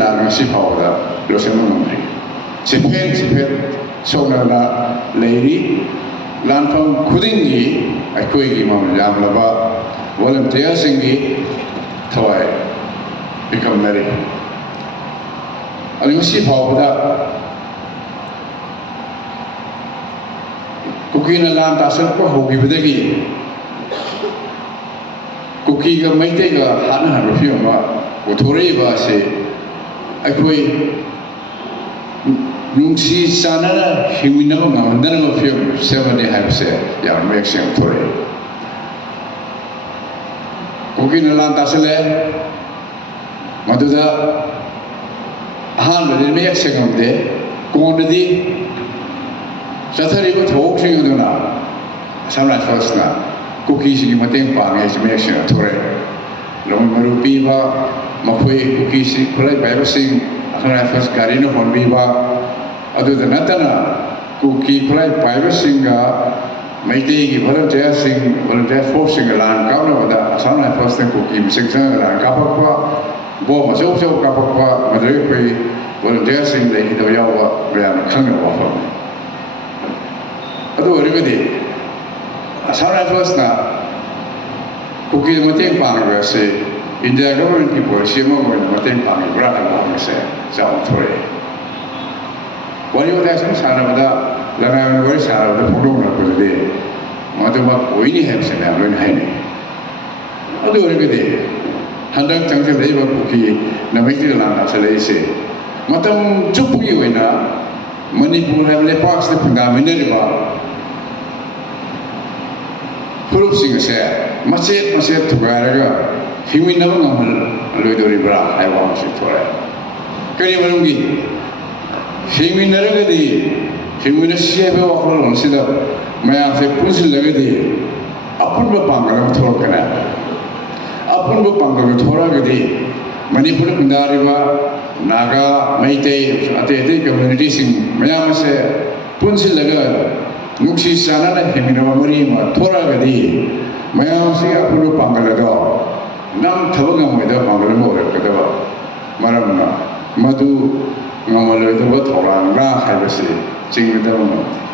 ꯂꯥꯟ ꯉꯁꯤ ꯐꯥꯎꯕꯗ ꯂꯣꯏꯁꯤꯟꯕ ꯉꯝꯗ꯭ꯔꯤ ꯆꯤꯐꯦꯠ ꯁꯣꯛꯅꯅ ꯂꯩꯔꯤ ꯂꯥꯟꯐꯝ ꯈꯨꯗꯤꯡꯒꯤ ꯑꯩꯈꯣꯏꯒꯤ ꯃꯃꯜ ꯌꯥꯝꯂꯕ ꯚꯣꯂꯨꯟꯇꯤꯌꯔꯁꯤꯡꯒꯤ ꯊꯋꯥꯏ ꯄꯤꯈꯝꯅꯔꯤ ꯑꯗꯨ ꯉꯁꯤ ꯐꯥꯎꯕꯗ ꯀꯨꯀꯤꯅ ꯂꯥꯟ ꯇꯥꯁꯜꯂꯛꯄ ꯍꯧꯈꯤꯕꯗꯒꯤ ꯀꯨꯀꯤꯒ ꯃꯩꯇꯩꯒ ꯍꯥꯠꯅꯍꯟꯕ ꯐꯤꯕꯝ ꯑꯃ ꯄꯨꯊꯣꯔꯛꯏꯕ ꯑꯁꯤ ꯑꯩꯈꯣꯏ ꯅꯨꯡꯁꯤ ꯆꯥꯟꯅꯅ ꯍꯤꯡꯃꯤꯟꯅꯕ ꯉꯝꯍꯟꯗꯅꯕ ꯐꯤꯕꯝ ꯁꯦꯝꯕꯅꯤ ꯍꯥꯏꯕꯁꯦ ꯌꯥꯝ ꯃꯌꯦꯛ ꯁꯦꯡꯅ ꯊꯣꯛꯑꯦ ꯀꯨꯀꯤꯅ ꯂꯥꯟ ꯇꯥꯁꯜꯂꯛꯑꯦ ꯃꯗꯨꯗ ꯑꯍꯥꯟꯕꯗꯤ ꯃꯌꯦꯛ ꯁꯦꯡꯉꯝꯗꯦ ꯀꯣꯟꯅꯗꯤ ꯆꯠꯊꯔꯤꯕ ꯊꯧꯑꯣꯡꯁꯤꯡ ꯑꯗꯨꯅ ꯑꯁꯥꯝ ꯔꯥꯏꯐꯜꯁꯅ ꯀꯨꯀꯤꯁꯤꯡꯒꯤ ꯃꯇꯦꯡ ꯄꯥꯡꯉꯦ ꯍꯥꯏꯕꯁꯤ ꯃꯌꯦꯛ ꯁꯦꯡꯅ ꯊꯣꯛꯑꯦ ꯂꯧꯃꯤ ꯃꯔꯨ ꯄꯤꯕ ꯃꯈꯣꯏ ꯀꯨꯀꯤꯁꯤꯡ ꯈꯨꯠꯂꯥꯏ ꯄꯥꯏꯕꯁꯤꯡ ꯑꯁꯥꯝ ꯔꯥꯏꯐꯜꯁ ꯒꯥꯔꯤꯅ ꯍꯣꯟꯕꯤꯕ ꯑꯗꯨꯗ ꯅꯠꯇꯅ ꯀꯨꯀꯤ ꯈꯨꯠꯂꯥꯏ ꯄꯥꯏꯕꯁꯤꯡꯒ ꯃꯩꯇꯩꯒꯤ ꯚꯣꯂꯨꯟꯇꯤꯌꯔ ꯐꯣꯔꯁꯁꯤꯡꯒ ꯂꯥꯟ ꯀꯥꯞꯅꯕꯗ ꯑꯁꯥꯝ ꯔꯥꯏꯐꯜꯁꯅ ꯀꯨꯀꯤ ꯃꯁꯤꯡ ꯆꯪꯉꯒ ꯂꯥꯟ ꯀꯥꯞꯄꯛꯄ ꯕꯣꯝ ꯑꯆꯧ ꯑꯆꯧ ꯀꯥꯞꯄꯛꯄ ꯃꯗꯨꯗꯒꯤ ꯑꯩꯈꯣꯏ ꯚꯣꯂꯨꯟꯇꯤꯌꯔꯁꯤꯡ ꯂꯩꯈꯤꯗꯕ ꯌꯥꯎꯕ ꯃꯌꯥꯝꯅ ꯈꯪꯅꯕ ꯋꯥꯐꯝꯅꯤ ꯑꯗꯨ ꯑꯣꯏꯔꯒꯗꯤ ꯑꯁꯥꯝ ꯔꯥꯏꯐꯜꯁꯅ ꯀꯨꯀꯤꯗ ꯃꯇꯦꯡ ꯄꯥꯡꯉꯤꯕ ꯑꯁꯤ ꯏꯟꯗꯤꯌꯥ ꯒꯚꯔꯟꯃꯦꯟꯠꯀꯤ ꯄꯣꯂꯤꯁꯤ ꯑꯃ ꯑꯣꯏꯅ ꯃꯇꯦꯡ ꯄꯥꯡꯉꯤꯕ꯭ꯔꯥ ꯍꯥꯏꯕ ꯋꯥꯐꯝꯁꯦ ꯆꯥꯎꯅ ꯊꯣꯛꯑꯦ ꯋꯥꯔꯤ ꯋꯥꯇꯥꯏ ꯁꯨꯝ ꯁꯥꯟꯅꯕꯗ ꯂꯅꯥꯏ ꯋꯥꯔꯤ ꯁꯥꯟꯅꯕꯗ ꯐꯣꯡꯗꯣꯛꯅꯔꯛꯄꯗꯗꯤ ꯃꯗꯨꯃꯛ ꯑꯣꯏꯅꯤ ꯍꯥꯏꯕꯁꯦ ꯃꯌꯥꯝ ꯂꯣꯏꯅ ꯍꯥꯏꯅꯩ ꯑꯗꯨ ꯑꯣꯏꯔꯒꯗꯤ ꯍꯟꯗꯛ ꯆꯪꯁꯤꯜꯂꯛꯏꯕ ꯀꯨꯀꯤꯅ ꯃꯩꯇꯩꯗ ꯂꯥꯟ ꯇꯥꯁꯜꯂꯛꯏꯁꯦ ꯃꯇꯝ ꯆꯨꯞꯄꯒꯤ ꯑꯣꯏꯅ ꯃꯅꯤꯄꯨꯔ ꯍꯥꯏꯕ ꯂꯩꯄꯥꯛꯁꯤꯗ ꯈꯨꯟꯗꯥꯃꯤꯟꯅꯔꯤꯕ ꯐꯨꯔꯨꯞꯁꯤꯡ ꯑꯁꯦ ꯃꯆꯦꯠ ꯃꯆꯦꯠ ꯊꯨꯒꯥꯏꯔꯒ ꯍꯤꯡꯃꯤꯟꯅꯕ ꯉꯝꯍꯜꯂꯣꯏꯗꯣꯔꯤꯕ꯭ꯔꯥ ꯍꯥꯏꯕ ꯋꯥꯐꯝꯁꯤ ꯊꯣꯛꯑꯦ ꯀꯔꯤ ꯃꯔꯝꯒꯤ ꯍꯤꯡꯃꯤꯟꯅꯔꯒꯗꯤ ꯍꯤꯡꯃꯤꯟꯅꯁꯤ ꯍꯥꯏꯕ ꯋꯥꯈꯜꯂꯣꯟꯁꯤꯗ ꯃꯌꯥꯝꯁꯦ ꯄꯨꯟꯁꯤꯜꯂꯒꯗꯤ ꯑꯄꯨꯟꯕ ꯄꯥꯡꯒꯜ ꯑꯃ ꯊꯣꯛꯂꯛꯀꯅꯤ ꯑꯄꯨꯟꯕ ꯄꯥꯡꯒꯜ ꯊꯣꯛꯂꯛꯑꯒꯗꯤ ꯃꯅꯤꯄꯨꯔꯗ ꯈꯨꯟꯗꯥꯔꯤꯕ ꯅꯥꯒꯥ ꯃꯩꯇꯩ ꯑꯇꯩ ꯑꯇꯩ ꯀꯝꯃ꯭ꯌꯨꯅꯤꯇꯤꯁꯤꯡ ꯃꯌꯥꯝ ꯑꯁꯦ ꯄꯨꯟꯁꯤꯜꯂꯒ ꯅꯨꯡꯁꯤ ꯆꯥꯟꯅꯅ ꯍꯤꯡꯃꯤꯟꯅꯕ ꯃꯔꯤ ꯑꯃ ꯊꯣꯛꯂꯛꯑꯒꯗꯤ ꯃꯌꯥꯝꯁꯤꯒꯤ ꯑꯄꯨꯟꯕ ꯄꯥꯡꯒꯜ ꯑꯗꯣ ꯅꯝꯊꯕ ꯉꯝꯃꯣꯏꯗꯕ ꯄꯥꯡꯒꯜ ꯑꯃ ꯑꯣꯏꯔꯛꯀꯗꯕ ꯃꯔꯝꯅ ꯃꯗꯨ ꯉꯝꯍꯜꯂꯣꯏꯗꯕ ꯊꯧꯔꯥꯡꯔꯥ ꯍꯥꯏꯕꯁꯤ ꯆꯤꯡꯅꯗꯕ ꯉꯝꯗꯦ